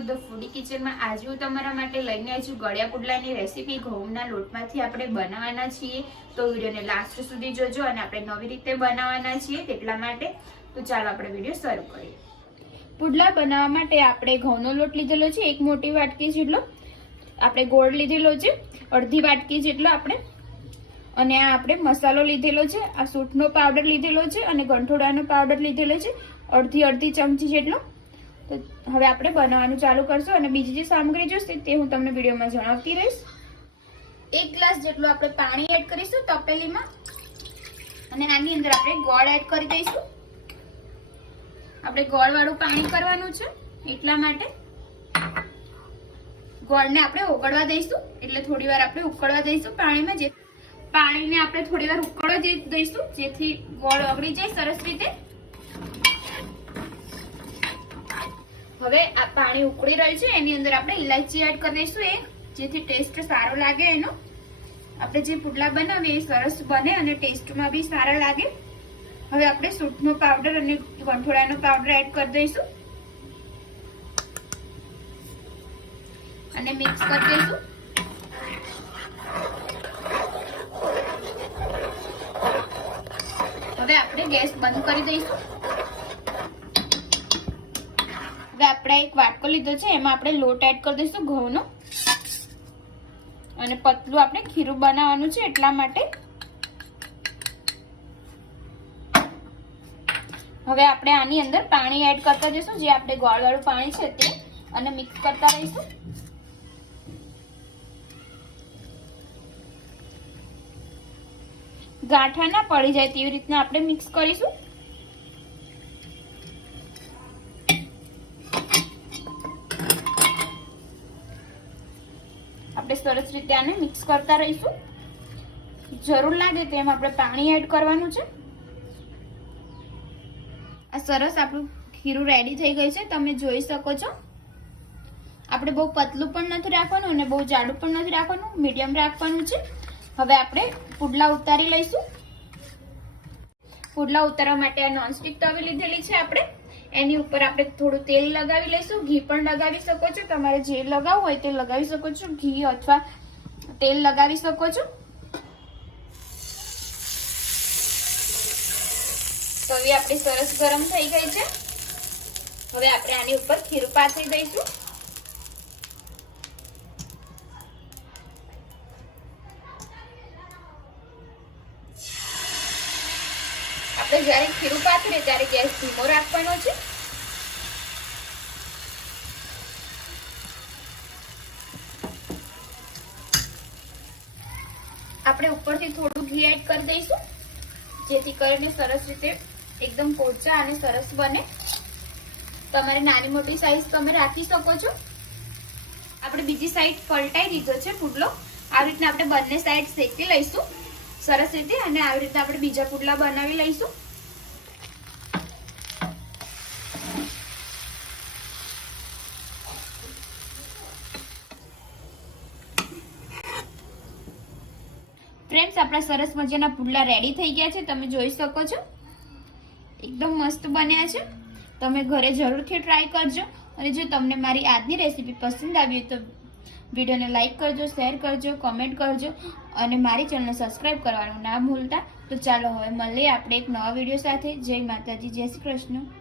તમારું ધ ફૂડી કિચનમાં આજે હું તમારા માટે લઈને આવી છું ગળ્યા પુડલાની રેસીપી ઘઉંના લોટમાંથી આપણે બનાવવાના છીએ। તો વિડીયોને લાસ્ટ સુધી જોજો અને આપણે નવી રીતે બનાવવાના છીએ તેટલા માટે। તો ચાલો આપણે વિડીયો શરૂ કરીએ। પુડલા બનાવવા માટે આપણે ઘઉંનો લોટ લીધેલો છે 1 મોટી વાટકી જેટલો, આપણે ગોળ લીધેલો છે અડધી વાટકી જેટલો આપણે, અને આ આપણે મસાલો લીધેલો છે, આ સૂંઠનો પાવડર લીધેલો છે અને ગંઠોડાનો પાવડર લીધેલો છે અડધી ચમચી જેટલો। તો હવે આપણે બનાવવાનું ચાલુ કરશું અને બીજી જે સામગ્રી જોઈશે તે હું તમને વિડીયોમાં જણાવતી રહીશ। 1 ગ્લાસ જેટલું આપણે પાણી એડ કરીશું તપેલીમાં અને આની અંદર આપણે ગોળ એડ કરી દઈશું। આપણે ગોળવાળું પાણી કરવાનું છે એટલા માટે ગોળને આપણે ઓગળવા દઈશું, એટલે થોડીવાર આપણે ઉકળવા દઈશું પાણીમાં। જે પાણીને આપણે થોડીવાર ઉકળવા દઈશું જેથી ગોળ ઓગળી જાય સરસ રીતે। હવે આ પાણી ઉકળી રહ્યું છે એની અંદર આપણે ઇલાયચી એડ કરી દઈશું એક, જેથી ટેસ્ટ સારો લાગે એનો। આપણે જે પુડલા બનાવીએ એ સરસ બને અને ટેસ્ટમાં બી સારા લાગે। હવે આપણે સૂંઠનો પાવડર અને ગંઠોડાનો પાવડર એડ કરી દઈશું અને મિક્સ કરી દઈશું। હવે આપણે ગેસ બંધ કરી દઈશું। હવે આપણે એક વાટકો લીધો છે એમાં આપણે લોટ એડ કરી દઈશું ઘઉંનો, અને પતલું આપણે ખીરું બનાવવાનું છે એટલા માટે। હવે આપણે આની અંદર પાણી એડ કરતા જઈશું, જે આપણે ગોળવાળું પાણી છે તે, અને મિક્સ કરતા રહીશું। ગાંઠા ના પડી જાય તેવી રીતના આપણે મિક્સ કરીશું। આપણે સરસ રીતે આને મિક્સ કરતા રહીશું। જરૂર લાગે તેમ આપણે પાણી એડ કરવાનું છે। આ સરસ આપણું ખીરું રેડી થઈ ગયું છે, તમે જોઈ શકો છો। આપણે બહુ પતલું પણ નથી રાખવાનું અને બહુ જાડું પણ નથી રાખવાનું, મીડિયમ રાખવાનું છે। હવે આપણે પુડલા ઉતારી લઈશું। પુડલા ઉતારવા માટે આ નોનસ્ટિક તવી લીધેલી છે આપણે, એની ઉપર આપણે થોડું તેલ લગાવી લઈશું। ઘી પણ લગાવી શકો છો, તમારે જે લગાવવું હોય તે લગાવી શકો છો, ઘી અથવા તેલ લગાવી શકો છો। તવી આપણી સરસ ગરમ થઈ ગઈ છે। હવે આપણે આની ઉપર ખીરું પાથરી દઈશું। આપણે જ્યારે ખીરું પાથરીએ ત્યારે ગેસ ધીમો રાખવાનો છે। આપણે ઉપરથી થોડું ઘી એડ કરી દઈશું, જેથી કરીને સરસ રીતે એકદમ પોચા અને સરસ બને। તમારે નાની મોટી સાઈઝ તમે રાખી શકો છો। આપણે બીજી સાઈડ પલટાઈ દીધો છે પુડલો, આવી રીતના આપણે બંને સાઈડ શેકી લઈશું સરસ રીતે, અને આવી રીતે આપણે બીજા પુડલા બનાવી લઈશું। ફ્રેન્ડ્સ, આપણા સરસ મજાના પુડલા રેડી થઈ ગયા છે, તમે જોઈ શકો છો। એકદમ મસ્ત બન્યા છે, તમે ઘરે જરૂરથી ટ્રાય કરજો। અને જો તમને મારી આજની રેસીપી પસંદ આવી તો વિડીયોને લાઈક કરજો, શેર કરજો, કમેન્ટ કરજો અને મારી ચેનલને સબસ્ક્રાઇબ કરવાનું ના ભૂલતા। તો ચાલો હવે મળીએ આપણે એક નવા વિડીયો સાથે। જય માતાજી, જય શ્રી કૃષ્ણ।